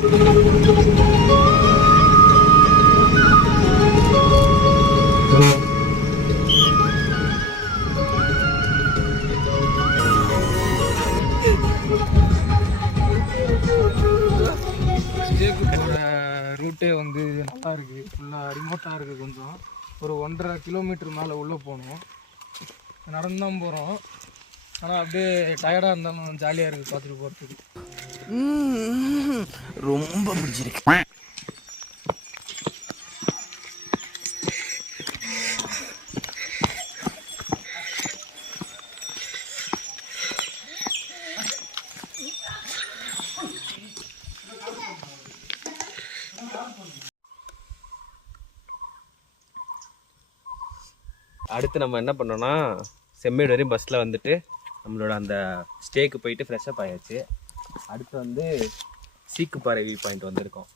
ஸ்டேக்கு போகிற ரூட்டே வந்து நல்லா இருக்குது, ஃபுல்லாக ரிமோட்டாக இருக்குது. கொஞ்சம் ஒரு 1.5 கிலோமீட்டர் மேலே உள்ளே போகணும். நடந்து தான் போகிறோம். ஆனால் அப்படியே டயர்டாக இருந்தாலும் ஜாலியாக இருக்குது பார்த்துட்டு போகிறதுக்கு. ரொம்ப பிடிச்சிருக்கு. அடுத்து நம்ம என்ன பண்ணோம்னா செம்மேடு வரையும் பஸ்ஸில் வந்துட்டு நம்மளோட அந்த ஸ்டேக்கு போயிட்டு ஃப்ரெஷ்ஷப் ஆயாச்சு. அடுத்து வந்து சீக்குப்பாறை வியூ பாயிண்ட் வந்திருக்கோம்.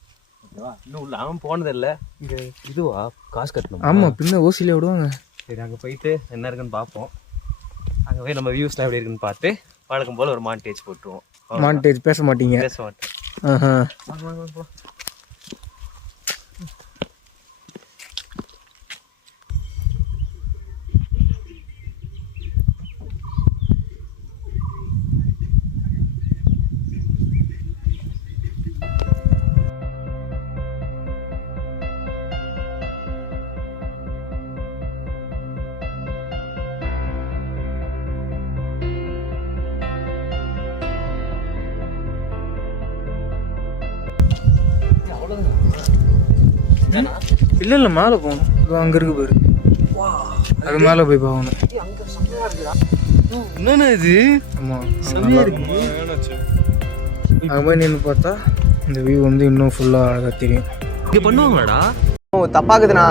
ஓகேவா? இன்னும் உள்ள அவன் போனதில்லை. இங்கே இதுவா காசு கட்டணும்? ஆமாம், பின்ன ஓசியில் விடுவாங்க. சரி, அங்கே போயிட்டு என்ன இருக்குன்னு பார்ப்போம். அங்கே போய் நம்ம வியூஸ்லாம் எப்படி இருக்குன்னு பார்த்து வழக்கம் போல் ஒரு மாண்டேஜ் போட்டுருவோம். மாண்டேஜ் பேச மாட்டீங்க? பேச மாட்டேன். வாங்க வாங்க போ. இல்லை இல்லை, மேலே போகணும். இது அங்கே இருக்கு பாரு, அது மேலே போய் பார்க்கணும். என்னண்ணா இது? ஆமாம், அங்கே போய் நின்று பார்த்தா இந்த வியூ வந்து இன்னும் ஃபுல்லாக அழகாக தெரியும். இங்கே பண்ணுவாங்களாடா? தப்பாக்குதுண்ணா.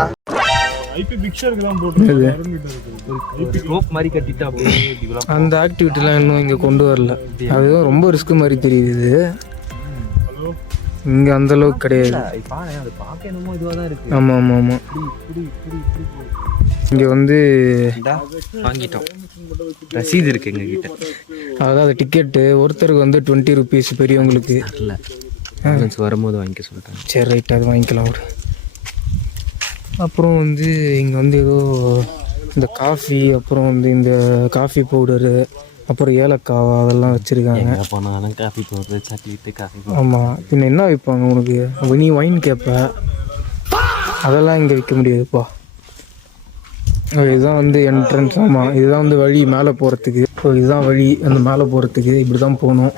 அந்த ஆக்டிவிட்டிலாம் இன்னும் இங்கே கொண்டு வரல. அதுதான் ரொம்ப ரிஸ்க் மாதிரி தெரியுது. இது இங்கே அந்த அளவுக்கு கிடையாது. ஆமாம் ஆமாம் ஆமாம். இங்கே வந்து வாங்கிட்டோம், ரசீது இருக்கு எங்ககிட்ட. அதாவது டிக்கெட்டு ஒருத்தருக்கு வந்து 20 rupees, பெரியவங்களுக்கு. வரும்போது வாங்கிக்க சொல்லிட்டாங்க. சரி ரைட், அது வாங்கிக்கலாம் ஒரு. அப்புறம் வந்து இங்கே வந்து ஏதோ இந்த காஃபி, அப்புறம் வந்து இந்த காஃபி பவுடரு, அப்புறம் ஏலக்காய் அதெல்லாம் வச்சுருக்காங்க. போனாலும் காஃபி பவுடரு, சாக்லேட்டு, காஃபி. ஆமாம், பின்ன என்ன விற்பாங்க உனக்கு? நீ வைன் கேட்ப, அதெல்லாம் இங்கே விற்க முடியாதுப்பா. இதுதான் வந்து என்ட்ரன்ஸ். ஆமாம், இதுதான் வந்து வழி மேலே போகிறதுக்கு. ஸோ இதுதான் வழி அந்த மேலே போகிறதுக்கு. இப்படி தான் போகணும்.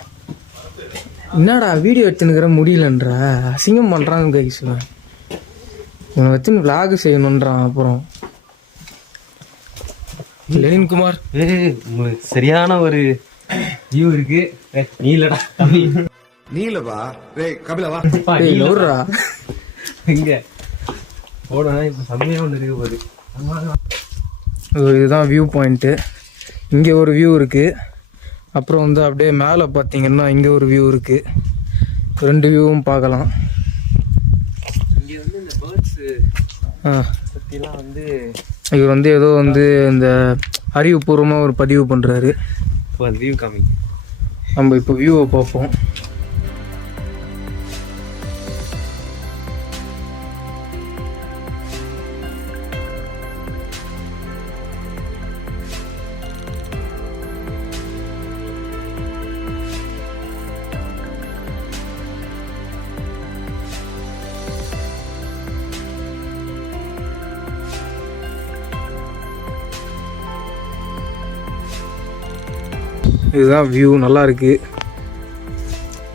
என்னடா வீடியோ எடுத்துனுக்கிற முடியலன்ற அசிங்கம் பண்ணுறாங்க கைஸ்ல. இவனை வச்சுன்னு விளாக் செய்யணுன்றான். அப்புறம் லெனின்குமார், உங்களுக்கு சரியான ஒரு வியூ இருக்கு. நீலடா நீலவா? கபிலவா? நூறுரா இங்க போனா இப்போ செம்மையா ஒன்று இருக்கு போது. இதுதான் வியூ பாயிண்ட்டு. இங்கே ஒரு வியூ இருக்குது. அப்புறம் வந்து அப்படியே மேலே பார்த்தீங்கன்னா இங்கே ஒரு வியூ இருக்குது. 2 வியூவும் பார்க்கலாம். இங்கே வந்து இந்த பேர்ட்ஸு பற்றிலாம் வந்து இவர் வந்து ஏதோ வந்து இந்த அறிவுபூர்வமாக ஒரு பதிவு பண்ணுறாரு. இப்போ அது வியூ காமி. நம்ம இப்போ வியூவை பார்ப்போம். இதுதான் வியூ, நல்லா இருக்கு.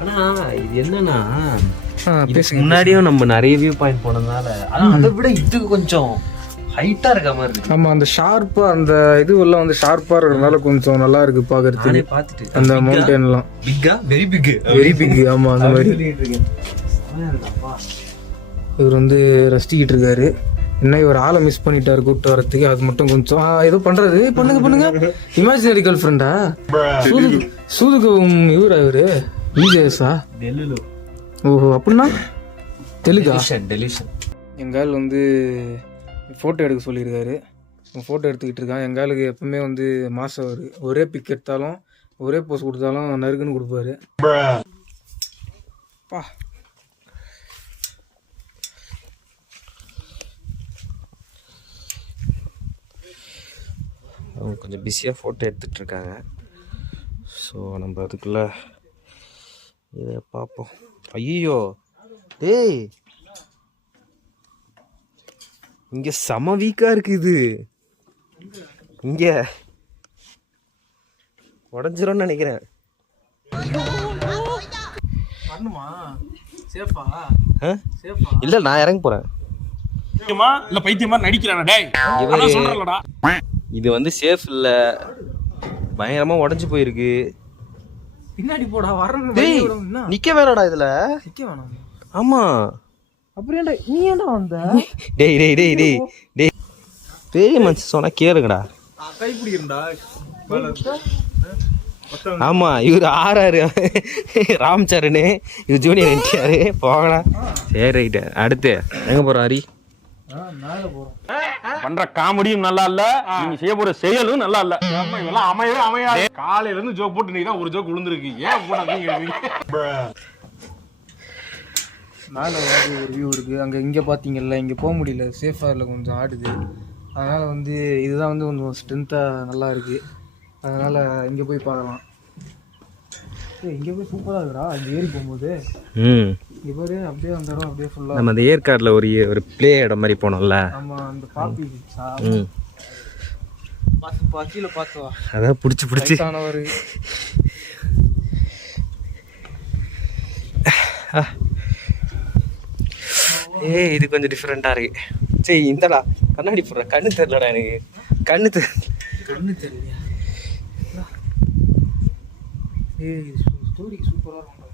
ஆனால் இது என்னன்னா, முன்னாடியும் நம்ம நிறைய வியூ பாயிண்ட் போனதுனால அதை விட இது கொஞ்சம் ஹைட்டாக இருக்க மாதிரி இருக்கு. ஆமாம், அந்த ஷார்ப்பாக அந்த இதுவெல்லாம் வந்து ஷார்ப்பாக இருக்கிறதுனால கொஞ்சம் நல்லா இருக்கு பார்க்கறதுக்கு. பார்த்துட்டு அந்த மவுண்டன்லாம் பிக்கா, வெரி பிக், வெரி பிக். ஆமாம், அந்த மாதிரி. இவர் வந்து ரசிக்கிட்டு இருக்காரு. என்ன இவர் ஆளை மிஸ் பண்ணிட்டாரு கூப்பிட்டு வரத்துக்கு. அது மட்டும் கொஞ்சம் ஏதோ பண்றது. பண்ணுங்க. இமேஜினரி கேர்ள் ஃப்ரெண்டா? சூதுகவும் இவரா? இவரு விஜேஎஸ்ஸா? ஓஹோ, அப்படின்னா தெலுங்கா? எங்கால் வந்து ஃபோட்டோ எடுக்க சொல்லியிருக்காரு. ஃபோட்டோ எடுத்துக்கிட்டு இருக்கான். எங்காலுக்கு எப்பவுமே வந்து மாதம் ஒரே பிக் எடுத்தாலும் ஒரே போஸ் கொடுத்தாலும் நறுக்குன்னு கொடுப்பாரு. பா அவங்க கொஞ்சம் பிஸியாக ஃபோட்டோ எடுத்துகிட்ருக்காங்க. ஸோ நம்ம அதுக்குள்ளே இதை பார்ப்போம். ஐயோ டேய், இங்கே செம வீக்காக இருக்குது. இங்கே உடஞ்சிரும்னு நினைக்கிறேன். பண்ணுமா சேஃபா ஆ சேஃபா இல்லை, நான் இறங்க போகிறேன். இல்ல பைத்தியமா நடிக்கிறானா டேய்? அதான் சொல்றேன்லடா. இது வந்து சேஃப் இல்லை, பயங்கரமாக உடஞ்சி போயிருக்கு. பின்னாடி போடா வரணும். டேய் நிற்க வேணாடா இதில். நிக்க வேணாம். ஆமாம். அப்புறம் ஏன்டா நீ ஏன்டா வந்த? டேய் டேய் டேய் டேய் டேய், பெரிய மனுஷன் சொன்னா கேளுங்கடா. கை பிடிக்கிறடா. ஆமா, இவர் ஆறாரு ராம்சரணு, இவர் ஜூனியர் என்டிஆர். போகலாம். சரி ரைட்டு. அடுத்து எங்க போறோம் ஹரி? மேல போறோம். பண்ற காமெடியும் நல்லா இல்ல, நீங்க செய்ய போற செயலும் நல்லா இல்ல. இதெல்லாம் அமையவே அமையாது. காலையில இருந்து ஜோக் போட்டு நீ தான் ஒரு ஜோக் விழுந்திருக்கு. ஏன் போடாதீங்க? மேலே வந்து ஒரு வியூ இருக்குது. அங்கே இங்கே பார்த்தீங்கல்ல, இங்கே போக முடியல, சேஃபாக இல்லை, கொஞ்சம் ஆடுது. அதனால் வந்து இதுதான் வந்து கொஞ்சம் ஸ்ட்ரென்த்தாக நல்லா இருக்குது. அதனால் இங்கே போய் பார்க்கலாம். இங்கே போய் சூப்பராக இருக்குடா இங்கே ஏறி போகும்போது. இங்கே பாரு, அப்படியே அந்த இடம் அப்படியே ஃபுல்லாக நம்ம அந்த ஏற்காடில் ஒரு ப்ளே இடம் மாதிரி போனோம்ல. ஆமாம், அந்த காப்பி பார்த்து கீழே பார்த்துவா. அதான் பிடிச்சி ஆனவர் இது கொஞ்சம் டிஃப்ரெண்ட்டாக இருக்கு. சரி இந்தடா கண்ணாடி போடுற, கண்ணு தெரியலடா எனக்கு. கண்ணு தெரியலையா? ஸ்டோரி சூப்பராக இருக்கும்.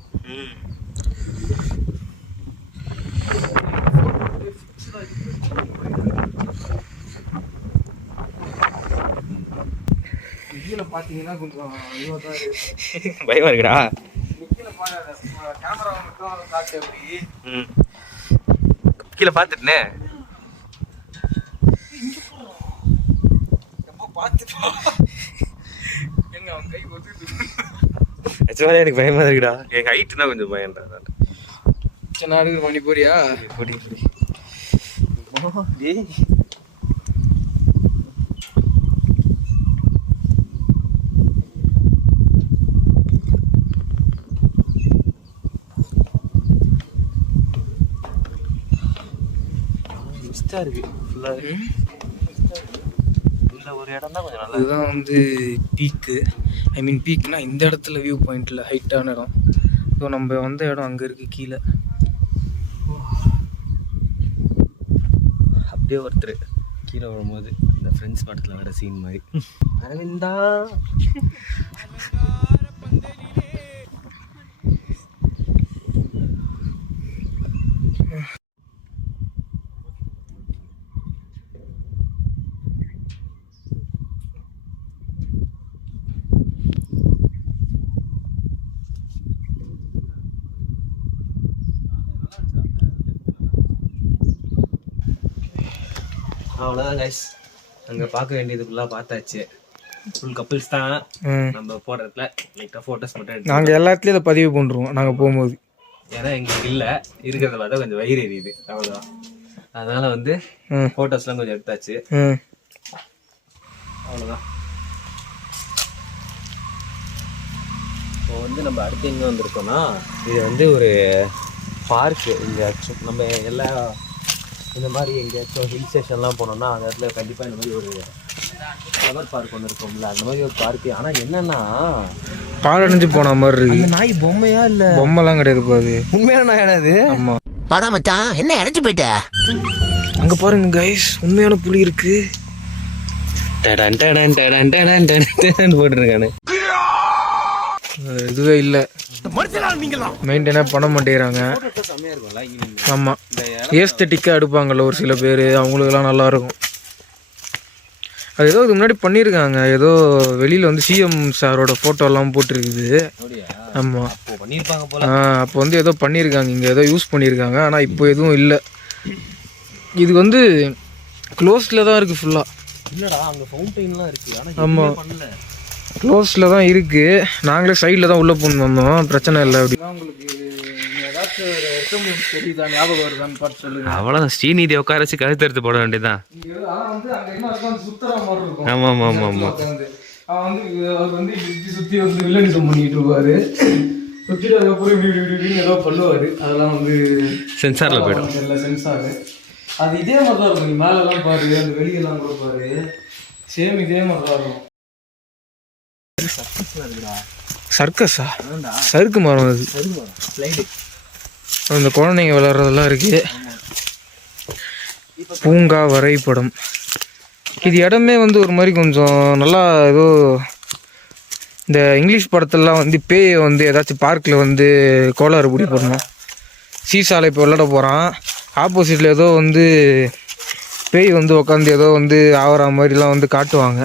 கீழே பார்த்தீங்கன்னா கொஞ்சம் இதுவாக தான் இருக்கு. பயமா இருக்குடா. கீழே பார்க்க கேமரா மட்டும் காட்டு. அப்படி கீழே பார்த்துட்டேனே. எங்க அவன் கை ஒத்துட்டு ஆக்சுவலாக எனக்கு பயமா இருக்குடா. என் ஹைட்டுனா கொஞ்சம் பயம்டா. நாடு மணி போறியா? பொடி மிஸ்டா இருக்கு ஃபுல்லாக. ஒரு இடம் தான் கொஞ்சம் நல்லா. இதுதான் வந்து பீக்கு. ஐ மீன் பீக்னா இந்த இடத்துல வியூ பாயிண்ட்ல ஹைட்டான இடம். ஸோ நம்ம வந்த இடம் அங்கே இருக்குது கீழே. அப்படியே ஒருத்தர் கீழே வரும்போது இந்த ஃப்ரெண்ட்ஸ் படத்தில் வர சீன் மாதிரி. அரவிந்தா அவ்வளோதான் கைஸ். அங்கே பார்க்க வேண்டியது ஃபுல்லாக பார்த்தாச்சு. ஃபுல் கப்பிள்ஸ் தான் நம்ம போடுறதுல. லைட்டாக ஃபோட்டோஸ் மட்டும் எடுத்து நாங்கள் எல்லாத்துலேயும் இதை பதிவு பண்ணுறோம் நாங்கள் போகும்போது. ஏன்னா எங்களுக்கு இல்லை, இருக்கிறத பார்த்தா கொஞ்சம் வயிறு எரியுது, அவ்வளோதான். அதனால் வந்து ஃபோட்டோஸ்லாம் கொஞ்சம் எடுத்தாச்சு. அவ்வளோதான். இப்போ வந்து நம்ம அடுத்து எங்கே வந்திருக்கோம்னா, இது வந்து ஒரு பார்க்கு. இங்கே நம்ம எல்லா இந்த மாதிரி எங்கேயாச்சும் ஹில் ஸ்டேஷன்லாம் போனோம்னா அந்த இடத்துல கண்டிப்பாக இந்த மாதிரி ஒரு ஃப்ளவர் பார்க் ஒன்று இருக்கும்ல, அந்த மாதிரி ஒரு பார்க்கு. ஆனால் என்னன்னா பாலடைஞ்சு போன மாதிரி இருக்கு. நாய் பொம்மையா இல்லை? பொம்மைலாம் கிடையாது பாது, உண்மையான நாய் அது. ஆமாம். படா மச்சான், என்ன இறஞ்சி போயிட்ட? அங்கே பாருங்க கைஸ், உண்மையான புலி இருக்கு. போட்டுருக்கானு. இதுவே இல்லை, மெயின்டைனாக பண்ண மாட்டேங்கிறாங்க. ஆமாம், ஏஸ்தட்டிக்காக எடுப்பாங்கள்ல ஒரு சில பேர், அவங்களுக்கெல்லாம் நல்லாயிருக்கும். அது ஏதோ இதுக்கு முன்னாடி பண்ணியிருக்காங்க, ஏதோ வெளியில் வந்து சிஎம் சாரோட ஃபோட்டோலாம் போட்டிருக்குது. ஆமாம், அப்போ வந்து ஏதோ பண்ணியிருக்காங்க, இங்கே ஏதோ யூஸ் பண்ணியிருக்காங்க. ஆனால் இப்போ எதுவும் இல்லை. இது வந்து க்ளோஸில் தான் இருக்குது ஃபுல்லாக. இல்லைடா, அங்கே ஃபவுண்டைன்லாம் இருக்குது. ஆனால் ஆமாம், க்ளோஸில் தான் இருக்குது. நாங்களே சைடில் தான் உள்ளே போகணும் வந்தோம், பிரச்சனை இல்லை. அப்படின்னா உங்களுக்கு ஏதாச்சும் தெரியுதா, ஞாபகம் வருதான்னு பார்த்து சொல்லுங்க. அவ்வளோதான், ஸ்ரீநிதி உட்கார வச்சு கழுத்து எடுத்து போட வேண்டியதான். ஆனா வந்து அங்க என்ன இருக்கும், சுத்துற மாதிரி இருக்கும். ஆமா ஆமா ஆமா ஆமா. உட்காந்து அவர் வந்து சுத்தி வந்து வில்லனிசம் பண்ணிட்டு இருப்பாரு. சுத்திட்டு அதுக்கப்புறம் இப்படி ஏதோ பண்ணுவாரு. அதெல்லாம் வந்து சென்சார்ல போயிடும். சென்சாரு அது இதே மாதிரி தான் இருக்கும். நீ மேலெல்லாம் பாரு, அந்த வெளியெல்லாம் கூட பாரு, சேம் இதே மாதிரி தான் இருக்கும். சர்க்கஸா? சறுக்கு மரம் அது. அந்த குழந்தைங்க விளையாடுறதெல்லாம் இருக்கு. பூங்கா வரைபடம். இது இடமே வந்து ஒரு மாதிரி கொஞ்சம் நல்லா ஏதோ இந்த இங்கிலீஷ் படத்துலலாம் வந்து பேயை வந்து ஏதாச்சும் பார்க்கில் வந்து கோளாறு பிடி பண்ணணும். சீசாலை இப்போ விளையாட போகிறான், ஆப்போசிட்டில் ஏதோ வந்து பேய் வந்து உட்காந்து ஏதோ வந்து ஆகிற மாதிரிலாம் வந்து காட்டுவாங்க.